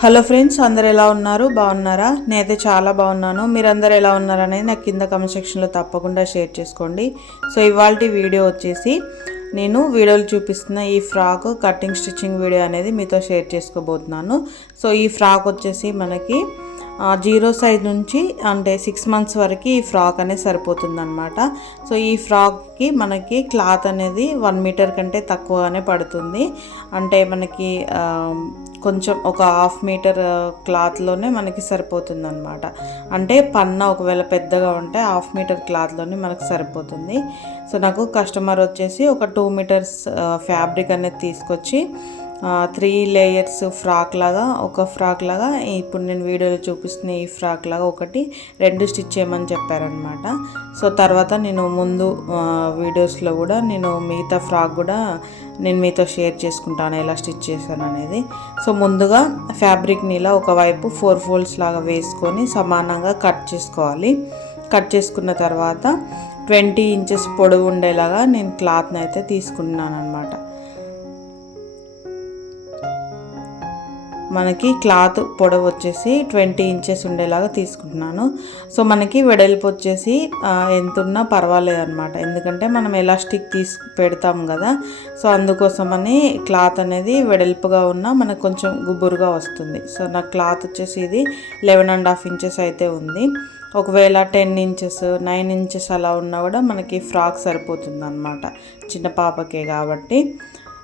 Hello friends, అందరు ఎలా ఉన్నారు? బాగున్నారా? నేనైతే చాలా బాగున్నాను. మీరందరూ ఎలా ఉన్నారు అనేది నాకు కింద కామెంట్ సెక్షన్లో తప్పకుండా షేర్ చేసుకోండి. సో ఇవాల్టి వీడియో వచ్చేసి నేను వీడియోలు చూపిస్తున్న ఈ ఫ్రాక్ కటింగ్ స్టిచ్చింగ్ వీడియో అనేది మీతో షేర్ చేసుకోబోతున్నాను. సో ఈ ఫ్రాక్ వచ్చేసి మనకి 0 సైజ్ నుంచి అంటే 6 మంత్స్ వరకు ఈ ఫ్రాక్ అనేది సరిపోతుంది అనమాట. సో ఈ ఫ్రాక్కి మనకి క్లాత్ అనేది 1 మీటర్ కంటే తక్కువగానే పడుతుంది. అంటే మనకి కొంచెం ఒక 1/2 మీటర్ క్లాత్లోనే మనకి సరిపోతుంది అనమాట. అంటే పన్న ఒకవేళ పెద్దగా ఉంటే 1/2 మీటర్ క్లాత్లోనే మనకు సరిపోతుంది. సో నాకు కస్టమర్ వచ్చేసి ఒక 2 మీటర్స్ ఫ్యాబ్రిక్ అనేది తీసుకొచ్చి 3 లేయర్స్ ఫ్రాక్ లాగా, ఒక ఫ్రాక్ లాగా ఇప్పుడు నేను వీడియోలో చూపిస్తున్న ఈ ఫ్రాక్ లాగా ఒకటి 2 స్టిచ్ చేయమని చెప్పారనమాట. సో తర్వాత నేను ముందు వీడియోస్లో కూడా నేను మిగతా ఫ్రాక్ కూడా నేను మీతో షేర్ చేసుకుంటాను ఎలా స్టిచ్ చేశాను అనేది. సో ముందుగా ఫ్యాబ్రిక్ని ఇలా ఒకవైపు 4 ఫోల్డ్స్ లాగా వేసుకొని సమానంగా కట్ చేసుకోవాలి. కట్ చేసుకున్న తర్వాత 20 ఇంచెస్ పొడవు ఉండేలాగా నేను క్లాత్ని అయితే తీసుకున్నాను అనమాట. మనకి క్లాత్ పొడవు వచ్చేసి 20 ఇంచెస్ ఉండేలాగా తీసుకుంటున్నాను. సో మనకి వెడల్పు వచ్చేసి ఎంత ఉన్నా పర్వాలేదు అనమాట, ఎందుకంటే మనం ఎలాస్టిక్ పెడతాం కదా. సో అందుకోసమని క్లాత్ అనేది వెడల్పుగా ఉన్నా మనకు కొంచెం గుబురుగా వస్తుంది. సో నా క్లాత్ వచ్చేసి ఇది 11.5 ఇంచెస్ అయితే ఉంది. ఒకవేళ 10 ఇంచెస్ 9 ఇంచెస్ అలా ఉన్నా కూడా మనకి ఫ్రాక్ సరిపోతుంది అనమాట, చిన్న పాపకే కాబట్టి.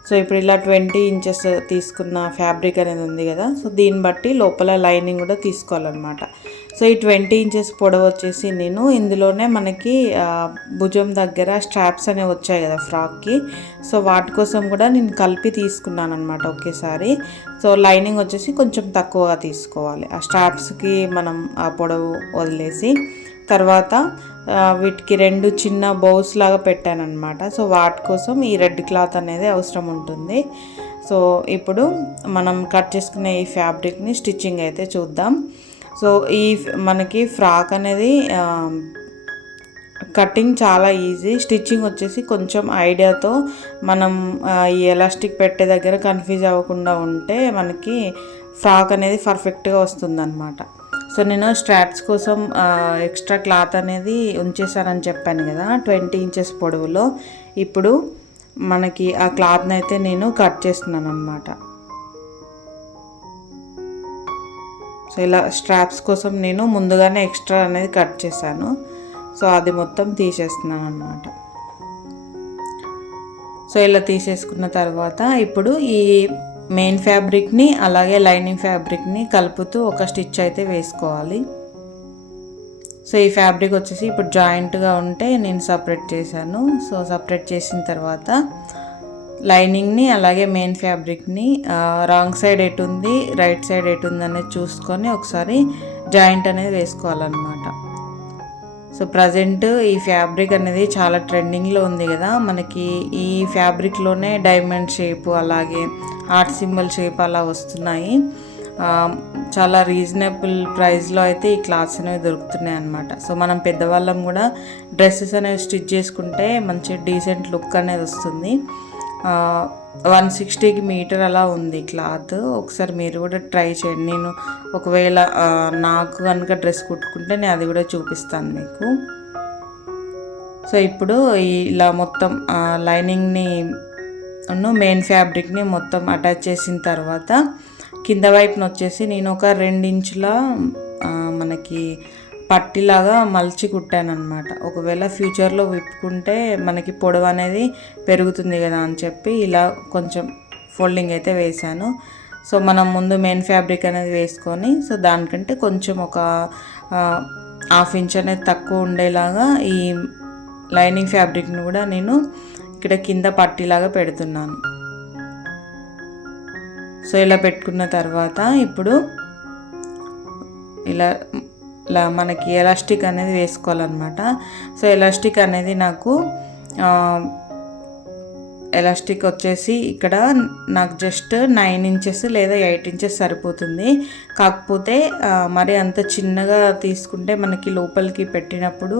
సో ఇప్పుడు ఇలా 20 ఇంచెస్ తీసుకున్న ఫ్యాబ్రిక్ అనేది ఉంది కదా, సో దీన్ని బట్టి లోపల లైనింగ్ కూడా తీసుకోవాలన్నమాట. సో ఈ 20 ఇంచెస్ పొడవు వచ్చేసి నేను ఇందులోనే మనకి భుజం దగ్గర స్ట్రాప్స్ అనేవి వచ్చాయి కదా ఫ్రాక్కి, సో వాటి కోసం కూడా నేను కలిపి తీసుకున్నాను అనమాట ఒకేసారి. సో లైనింగ్ వచ్చేసి కొంచెం తక్కువగా తీసుకోవాలి, ఆ స్ట్రాప్స్కి మనం ఆ పొడవు వదిలేసి. తర్వాత వీటికి 2 చిన్న బౌస్ లాగా పెట్టాను అనమాట. సో వాటి కోసం ఈ రెడ్ క్లాత్ అనేది అవసరం ఉంటుంది. సో ఇప్పుడు మనం కట్ చేసుకునే ఈ ఫ్యాబ్రిక్ని స్టిచ్చింగ్ అయితే చూద్దాం. సో ఈ మనకి ఫ్రాక్ అనేది కటింగ్ చాలా ఈజీ, స్టిచ్చింగ్ వచ్చేసి కొంచెం ఐడియాతో మనం ఈ ఎలాస్టిక్ పెట్టే దగ్గర కన్ఫ్యూజ్ అవ్వకుండా ఉంటే మనకి ఫ్రాక్ అనేది పర్ఫెక్ట్గా వస్తుందన్నమాట. సో నేను స్ట్రాప్స్ కోసం ఎక్స్ట్రా క్లాత్ అనేది ఉంచేసానని చెప్పాను కదా 20 ఇంచెస్ పొడవులో. ఇప్పుడు మనకి ఆ క్లాత్ని అయితే నేను కట్ చేస్తున్నాను అనమాట. సో ఇలా స్ట్రాప్స్ కోసం నేను ముందుగానే ఎక్స్ట్రా అనేది కట్ చేశాను. సో అది మొత్తం తీసేస్తున్నాను అనమాట. సో ఇలా తీసేసుకున్న తర్వాత ఇప్పుడు ఈ మెయిన్ ఫ్యాబ్రిక్ని అలాగే లైనింగ్ ఫ్యాబ్రిక్ని కలుపుతూ ఒక స్టిచ్ అయితే వేసుకోవాలి. సో ఈ ఫ్యాబ్రిక్ వచ్చేసి ఇప్పుడు జాయింట్గా ఉంటే నేను సపరేట్ చేశాను. సో సపరేట్ చేసిన తర్వాత లైనింగ్ని అలాగే మెయిన్ ఫ్యాబ్రిక్ని రాంగ్ సైడ్ ఎటు ఉంది రైట్ సైడ్ ఎటు ఉంది అనేది చూసుకొని ఒకసారి జాయింట్ అనేది వేసుకోవాలన్నమాట. సో ప్రజెంట్ ఈ ఫ్యాబ్రిక్ అనేది చాలా ట్రెండింగ్లో ఉంది కదా, మనకి ఈ ఫ్యాబ్రిక్లోనే డైమండ్ షేప్ అలాగే హార్ట్ సింబల్ షేప్ అలా వస్తున్నాయి. చాలా రీజనబుల్ ప్రైస్లో అయితే ఈ క్లాత్స్ అనేవి దొరుకుతున్నాయి అన్నమాట. సో మనం పెద్దవాళ్ళం కూడా డ్రెస్సెస్ అనేవి స్టిచ్ చేసుకుంటే మంచి డీసెంట్ లుక్ అనేది వస్తుంది. 160కి మీటర్ అలా ఉంది క్లాత్. ఒకసారి మీరు కూడా ట్రై చేయండి. నేను ఒకవేళ నాకు కనుక డ్రెస్ కుట్టుకుంటే నేను అది కూడా చూపిస్తాను మీకు. సో ఇప్పుడు ఇలా మొత్తం లైనింగ్ని మెయిన్ ఫ్యాబ్రిక్ని మొత్తం అటాచ్ చేసిన తర్వాత కింద వైపున వచ్చేసి నేను ఒక 2 ఇంచుల మనకి పట్టిలాగా మలిచి కుట్టాను అనమాట. ఒకవేళ ఫ్యూచర్లో విప్పుకుంటే మనకి పొడవు అనేది పెరుగుతుంది కదా అని చెప్పి ఇలా కొంచెం ఫోల్డింగ్ అయితే వేశాను. సో మనం ముందు మెయిన్ ఫ్యాబ్రిక్ అనేది వేసుకొని సో దానికంటే కొంచెం ఒక 1/2 ఇంచ్ అనేది తక్కువ ఉండేలాగా ఈ లైనింగ్ ఫ్యాబ్రిక్ని కూడా నేను ఇక్కడ కింద పట్టిలాగా పెడుతున్నాను. సో ఇలా పెట్టుకున్న తర్వాత ఇప్పుడు ఇలా మనకి ఎలాస్టిక్ అనేది వేసుకోవాలన్నమాట. సో ఎలాస్టిక్ అనేది నాకు ఎలాస్టిక్ వచ్చేసి ఇక్కడ నాకు జస్ట్ 9 ఇంచెస్ లేదా 8 ఇంచెస్ సరిపోతుంది. కాకపోతే మరి అంత చిన్నగా తీసుకుంటే మనకి లోపలికి పెట్టినప్పుడు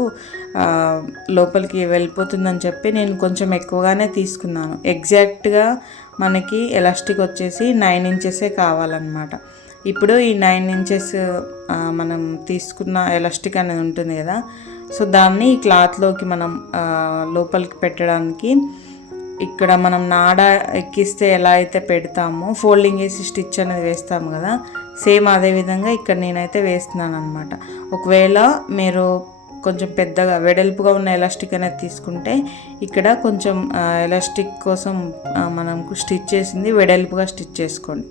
లోపలికి వెళ్ళిపోతుందని చెప్పి నేను కొంచెం ఎక్కువగానే తీసుకున్నాను. ఎగ్జాక్ట్గా మనకి ఎలాస్టిక్ వచ్చేసి 9 ఇంచెసే కావాలన్నమాట. ఇప్పుడు ఈ 9 ఇంచెస్ మనం తీసుకున్న ఎలాస్టిక్ అనేది ఉంటుంది కదా, సో దాన్ని ఈ క్లాత్లోకి మనం లోపలికి పెట్టడానికి ఇక్కడ మనం నాడ ఎక్కిస్తే ఎలా అయితే పెడతామో ఫోల్డింగ్ వేసి స్టిచ్ అనేది వేస్తాము కదా, సేమ్ అదే విధంగా ఇక్కడ నేనైతే వేస్తున్నాను అనమాట. ఒకవేళ మీరు కొంచెం పెద్దగా వెడల్పుగా ఉన్న ఎలాస్టిక్ అనేది తీసుకుంటే ఇక్కడ కొంచెం ఎలాస్టిక్ కోసం మనం స్టిచ్ చేసింది వెడల్పుగా స్టిచ్ చేసుకోండి.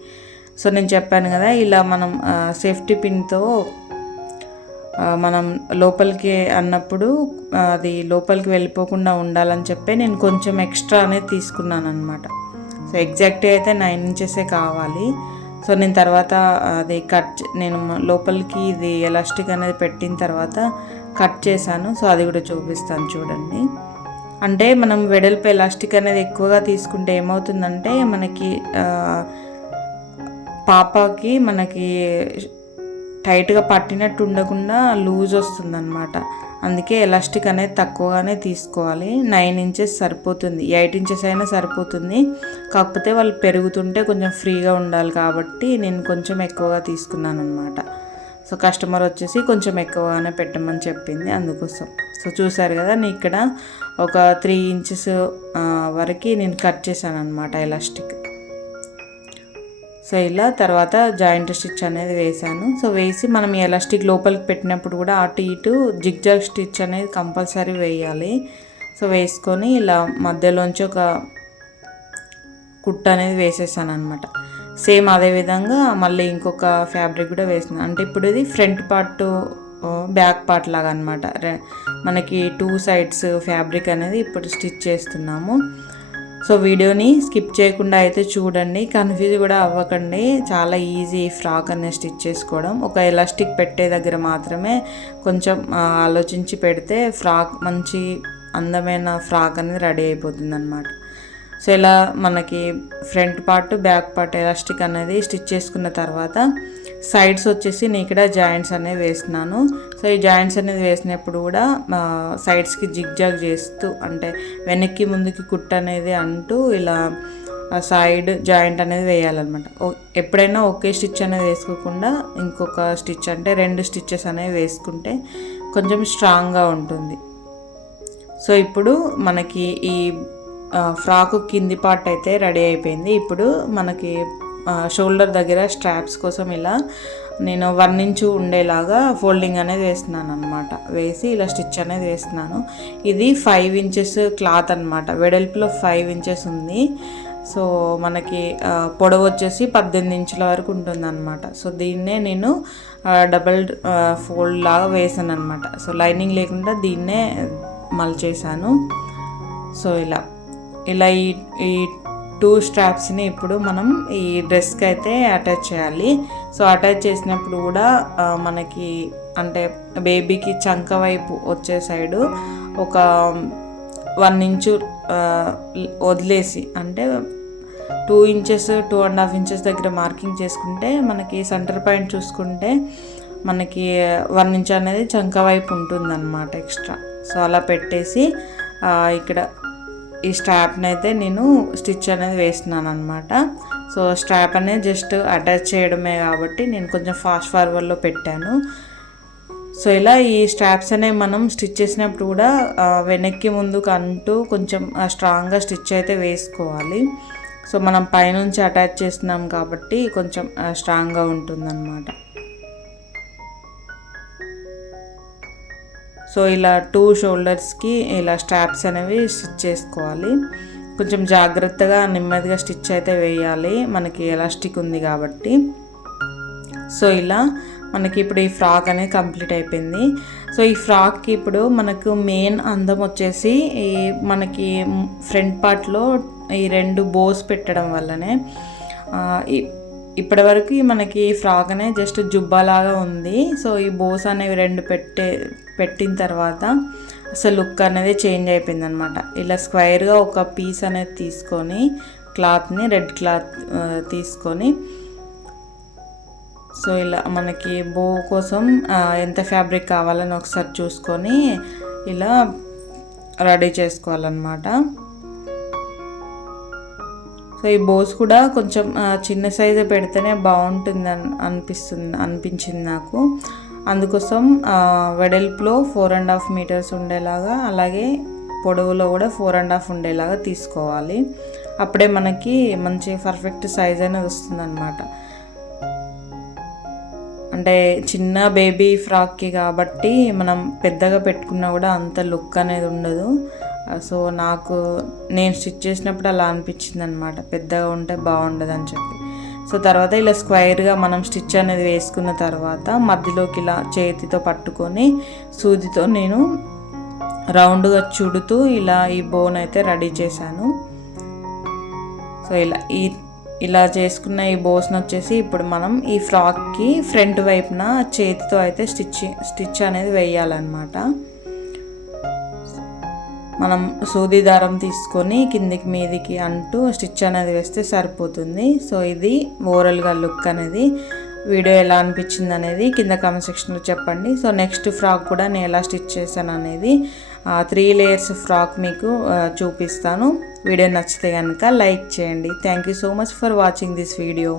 సో నేను చెప్పాను కదా, ఇలా మనం సేఫ్టీ పిన్తో మనం లోపలికి అన్నప్పుడు అది లోపలికి వెళ్ళిపోకుండా ఉండాలని చెప్పి నేను కొంచెం ఎక్స్ట్రా అనేది తీసుకున్నాను అనమాట. సో ఎగ్జాక్ట్గా అయితే 9 ఇంచెసే కావాలి. సో నేను తర్వాత అది నేను లోపలికి ఇది ఎలాస్టిక్ అనేది పెట్టిన తర్వాత కట్ చేశాను. సో అది కూడా చూపిస్తాను చూడండి. అంటే మనం వెడల్పు ఎలాస్టిక్ అనేది ఎక్కువగా తీసుకుంటే ఏమవుతుందంటే మనకి పాపకి మనకి టైట్గా పట్టినట్టు ఉండకుండా లూజ్ వస్తుందన్నమాట. అందుకే ఎలాస్టిక్ అనేది తక్కువగానే తీసుకోవాలి. 9 ఇంచెస్ సరిపోతుంది, 8 ఇంచెస్ అయినా సరిపోతుంది. కాకపోతే వాళ్ళు పెరుగుతుంటే కొంచెం ఫ్రీగా ఉండాలి కాబట్టి నేను కొంచెం ఎక్కువగా తీసుకున్నాను అనమాట. సో కస్టమర్ వచ్చేసి కొంచెం ఎక్కువగానే పెట్టమని చెప్పింది, అందుకోసం. సో చూసారు కదా, నేను ఇక్కడ ఒక 3 ఇంచెస్ వరకు నేను కట్ చేశాను అనమాట ఎలాస్టిక్. సో ఇలా తర్వాత జాయింట్ స్టిచ్ అనేది వేసాను. సో వేసి మనం ఈ ఎలాస్టిక్ లోపలికి పెట్టినప్పుడు కూడా అటు ఇటు జిగ్జాగ్ స్టిచ్ అనేది కంపల్సరీ వేయాలి. సో వేసుకొని ఇలా మధ్యలోంచి ఒక కుట్ట అనేది వేసేసాను అనమాట. సేమ్ అదేవిధంగా మళ్ళీ ఇంకొక ఫ్యాబ్రిక్ కూడా వేసినాను. అంటే ఇప్పుడు ఇది ఫ్రంట్ పార్ట్ బ్యాక్ పార్ట్ లాగా అనమాట. మనకి 2 సైడ్స్ ఫ్యాబ్రిక్ అనేది ఇప్పుడు స్టిచ్ చేస్తున్నాము. సో వీడియోని స్కిప్ చేయకుండా అయితే చూడండి, కన్ఫ్యూజ్ కూడా అవ్వకండి. చాలా ఈజీ ఫ్రాక్ అనేది స్టిచ్ చేసుకోవడం. ఒక ఎలాస్టిక్ పెట్టే దగ్గర మాత్రమే కొంచెం ఆలోచించి పెడితే ఫ్రాక్ మంచి అందమైన ఫ్రాక్ అనేది రెడీ అయిపోతుంది అన్నమాట. సో ఇలా మనకి front part back part elastic అనేది స్టిచ్ చేసుకున్న తర్వాత సైడ్స్ వచ్చేసి నేను ఇక్కడ జాయింట్స్ అనేవి వేస్తున్నాను. సో ఈ జాయింట్స్ అనేది వేసినప్పుడు కూడా సైడ్స్కి జిగ్జాగ్ చేస్తూ, అంటే వెనక్కి ముందుకి కుట్ట అనేది అంటూ ఇలా సైడ్ జాయింట్ అనేది వేయాలన్నమాట. ఎప్పుడైనా ఒకే స్టిచ్ అనేది వేసుకోకుండా ఇంకొక స్టిచ్, అంటే 2 స్టిచ్చెస్ అనేవి వేసుకుంటే కొంచెం స్ట్రాంగ్గా ఉంటుంది. సో ఇప్పుడు మనకి ఈ ఫ్రాక్ కింది పార్ట్ అయితే రెడీ అయిపోయింది. ఇప్పుడు మనకి షోల్డర్ దగ్గర స్ట్రాప్స్ కోసం ఇలా నేను 1 ఇంచు ఉండేలాగా ఫోల్డింగ్ అనేది వేస్తున్నాను అనమాట. వేసి ఇలా స్టిచ్ అనేది వేస్తున్నాను. ఇది 5 ఇంచెస్ క్లాత్ అనమాట. వెడల్పులో 5 ఇంచెస్ ఉంది. సో మనకి పొడవు వచ్చేసి 18 ఇంచుల వరకు ఉంటుంది అనమాట. సో దీన్నే నేను డబల్ ఫోల్డ్ లాగా వేసాను అనమాట. సో లైనింగ్ లేకుండా దీన్నే మలిచేసాను. సో ఇలా ఈ 2 స్ట్రాప్స్ని ఇప్పుడు మనం ఈ డ్రెస్కి అయితే అటాచ్ చేయాలి. సో అటాచ్ చేసినప్పుడు కూడా మనకి అంటే బేబీకి చంక వైపు వచ్చే సైడు ఒక 1 ఇంచు వదిలేసి, అంటే 2 ఇంచెస్ 2.5 ఇంచెస్ దగ్గర మార్కింగ్ చేసుకుంటే మనకి సెంటర్ పాయింట్ చూసుకుంటే మనకి 1 ఇంచ్ అనేది చంక వైపు ఉంటుందన్నమాట ఎక్స్ట్రా. సో అలా పెట్టేసి ఇక్కడ ఈ స్ట్రాప్ని అయితే నేను స్టిచ్ అనేది వేస్తున్నాను అనమాట. సో స్ట్రాప్ అనేది జస్ట్ అటాచ్ చేయడమే కాబట్టి నేను కొంచెం ఫాస్ట్ ఫార్వర్డ్లో పెట్టాను. సో ఇలా ఈ స్ట్రాప్స్ అనేవి మనం స్టిచ్ చేసినప్పుడు కూడా వెనక్కి ముందుకు అంటూ కొంచెం స్ట్రాంగ్గా స్టిచ్ అయితే వేసుకోవాలి. సో మనం పైనుంచి అటాచ్ చేస్తున్నాం కాబట్టి కొంచెం స్ట్రాంగ్గా ఉంటుందన్నమాట. సో ఇలా 2 షోల్డర్స్కి ఇలా స్ట్రాప్స్ అనేవి స్టిచ్ చేసుకోవాలి. కొంచెం జాగ్రత్తగా నెమ్మదిగా స్టిచ్ అయితే వేయాలి, మనకి ఎలాస్టిక్ ఉంది కాబట్టి. సో ఇలా మనకి ఇప్పుడు ఈ ఫ్రాక్ అనేది కంప్లీట్ అయిపోయింది. సో ఈ ఫ్రాక్కి ఇప్పుడు మనకు మెయిన్ అందం వచ్చేసి మనకి ఫ్రంట్ పార్ట్లో ఈ 2 బోస్ పెట్టడం వల్లనే. ఇప్పటివరకు మనకి ఫ్రాక్ అనేది జస్ట్ జుబ్బాలాగా ఉంది. సో ఈ బోస్ అనేవి 2 పెట్టిన తర్వాత అసలు లుక్ అనేది చేంజ్ అయిపోయింది అనమాట. ఇలా స్క్వైర్గా ఒక పీస్ అనేది తీసుకొని క్లాత్ని, రెడ్ క్లాత్ తీసుకొని, సో ఇలా మనకి బో కోసం ఎంత ఫ్యాబ్రిక్ కావాలని ఒకసారి చూసుకొని ఇలా రెడీ చేసుకోవాలన్నమాట. సో ఈ బోస్ కూడా కొంచెం చిన్న సైజు పెడితేనే బాగుంటుంది అనిపించింది నాకు. అందుకోసం వెడల్పులో 4.5 మీటర్స్ ఉండేలాగా, అలాగే పొడవులో కూడా 4.5 ఉండేలాగా తీసుకోవాలి. అప్పుడే మనకి మంచి పర్ఫెక్ట్ సైజ్ అనేది వస్తుందన్నమాట. అంటే చిన్న బేబీ ఫ్రాక్కి కాబట్టి మనం పెద్దగా పెట్టుకున్నా కూడా అంత లుక్ అనేది ఉండదు. సో నేను స్టిచ్ చేసినప్పుడు అలా అనిపించింది అనమాట, పెద్దగా ఉంటే బాగుండదు అని చెప్పి. సో తర్వాత ఇలా స్క్వైర్గా మనం స్టిచ్ అనేది వేసుకున్న తర్వాత మధ్యలోకి ఇలా చేతితో పట్టుకొని సూదితో నేను రౌండ్గా చుడుతూ ఇలా ఈ బోన్ అయితే రెడీ చేశాను. సో ఇలా చేసుకున్న ఈ బోస్ని వచ్చేసి ఇప్పుడు మనం ఈ ఫ్రాక్కి ఫ్రంట్ వైపున చేతితో అయితే స్టిచ్ అనేది వేయాలన్నమాట. మనం సూది దారం తీసుకొని కిందికి మీదికి అంటూ స్టిచ్ అనేది వేస్తే సరిపోతుంది. సో ఇది ఓవరాల్గా లుక్ అనేది. వీడియో ఎలా అనిపించింది అనేది కింద కామెంట్ సెక్షన్లో చెప్పండి. సో నెక్స్ట్ ఫ్రాక్ కూడా నేను ఎలా స్టిచ్ చేశాను అనేది 3 లేయర్స్ ఫ్రాక్ మీకు చూపిస్తాను. వీడియో నచ్చితే కనుక లైక్ చేయండి. Thank you so much for watching this video.